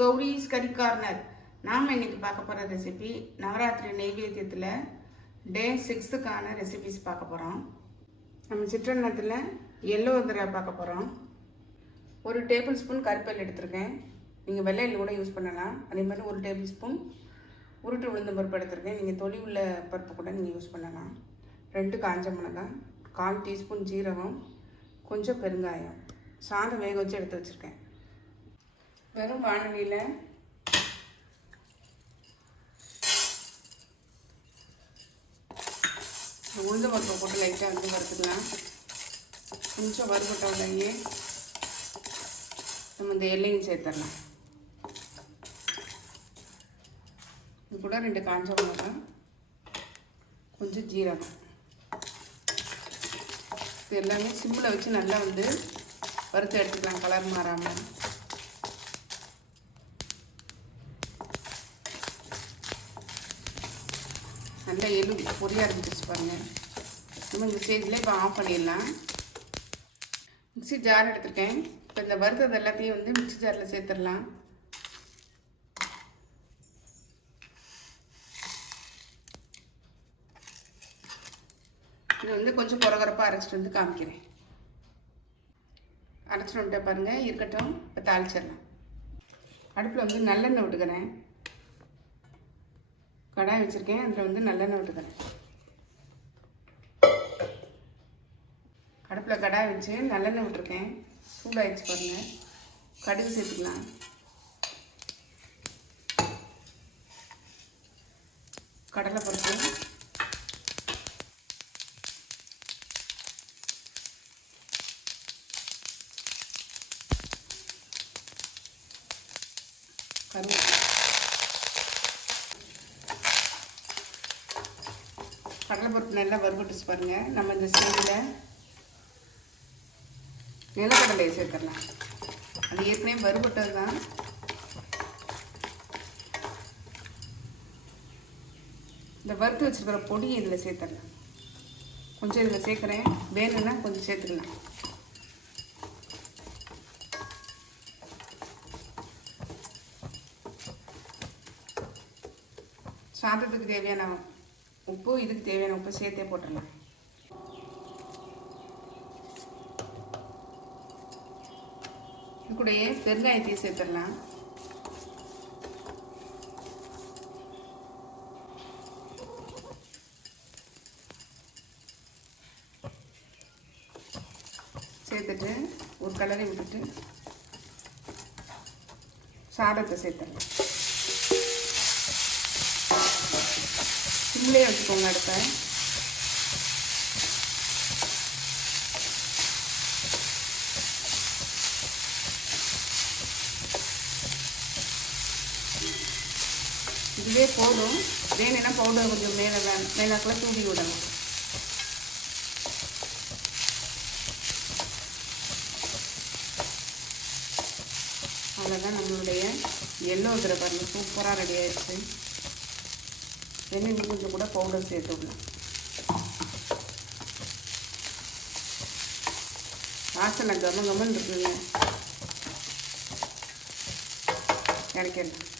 கௌரிஸ் கறி கார்னர். நாம் இன்னைக்கு பார்க்க போகிற ரெசிபி நவராத்திரி நெய்வேத்தியத்தில் டே 6க்கான ரெசிபிஸ் பார்க்க போகிறோம். நம்ம சிற்றன்னத்தில் எல்லோ உதிரை பார்க்க போகிறோம். 1 டேபிள் ஸ்பூன் கருப்பெல் எடுத்திருக்கேன். நீங்கள் வெள்ளையில் கூட யூஸ் பண்ணலாம். அதே மாதிரி 1 டேபிள் ஸ்பூன் உருட்டு உளுந்தம் பருப்பு எடுத்திருக்கேன். நீங்கள் தொலி உள்ள பருப்பு கூட நீங்கள் யூஸ் பண்ணலாம். 2 காஞ்ச மிளகாய், 1/4 டீஸ்பூன் ஜீரகம், கொஞ்சம் பெருங்காயம், சாதம் வேக வச்சு எடுத்து வச்சுருக்கேன். வெறும் வானலியில் உளுந்த பருப்பை போட்டு லைட்டாக வந்து வறுத்துக்கலாம். கொஞ்சம் வறுபட்ட உடனே நம்ம இந்த எல்லையும் சேர்த்துடலாம். இது கூட 2 காஞ்ச மிளகாய், கொஞ்சம் ஜீரகம், இது எல்லாமே சிம்மில் வச்சு நல்லா வந்து வறுத்து எடுத்துக்கலாம், கலர் மாறாமல். நல்லா பொரியாக இருந்துச்சு பாருங்கள். நம்ம இந்த ஸ்டேஜில் இப்போ ஆஃப் பண்ணிடலாம். மிக்ஸி ஜார் எடுத்துருக்கேன். இப்போ இந்த வறுத்தது எல்லாத்தையும் வந்து மிக்ஸி ஜாரில் சேர்த்துடலாம். இது வந்து கொஞ்சம் குறகுறப்பாக அரைச்சிட்டு வந்து காமிக்கிறேன். அரைச்சிட்டு வந்துட்டு பாருங்கள், இருக்கட்டும். இப்போ தாளிச்சிடலாம். அடுப்பில் வந்து நல்லெண்ணெய் விட்டுக்கிறேன். கடாய் வச்சுருக்கேன், அதில் வந்து நல்லெண்ணெய் விட்டுக்கிறேன். அடுப்பில் கடாய் வச்சு நல்லெண்ணெய் விட்டுருக்கேன். சூடாகிடுச்சு பாருங்கள். கடுகு சேர்த்துக்கலாம். கடலைப்பருப்பு, கருவேப்பிலை. கடலைப்பருப்பு நல்லா வறுபட்டுச்சு பாருங்கள். நம்ம இந்த ஸ்டேஜில் நிலக்கடலையை சேர்த்துடலாம். அது ஏற்கனவே வறுபட்டது தான். இந்த வறுத்து வச்சுருக்கிற பொடியை இதில் சேர்த்துடலாம். கொஞ்சம் இதில் சேர்க்குறேன், வேணும்னா கொஞ்சம் சேர்த்துக்கலாம். சாதத்துக்கு தேவையான உப்பு, இதுக்கு தேவையான உப்பு சேர்த்தே போட்டுடலாம். இது கூடயே பெருங்காயத்தையும் சேர்த்துடலாம். சேர்த்துட்டு ஒரு கலரை விட்டுட்டு சாதத்தை சேர்த்துடலாம். சிம்மிலே வச்சுக்கோங்க அடுப்பை. இதுவே போதும். வேணும்னா பவுடர் கொஞ்சம் மேலாக்குள்ள தூவி விடணும். அவ்வளோதான், நம்மளுடைய எல்லோ உதிரை பாருங்கள் சூப்பராக ரெடி ஆகிடுச்சு. இன்னும் கொஞ்சம் கூட பவுடர் சேர்த்து விடலாம். வாசனை கம்மன் இருக்குங்க. இறக்கிடலாம்.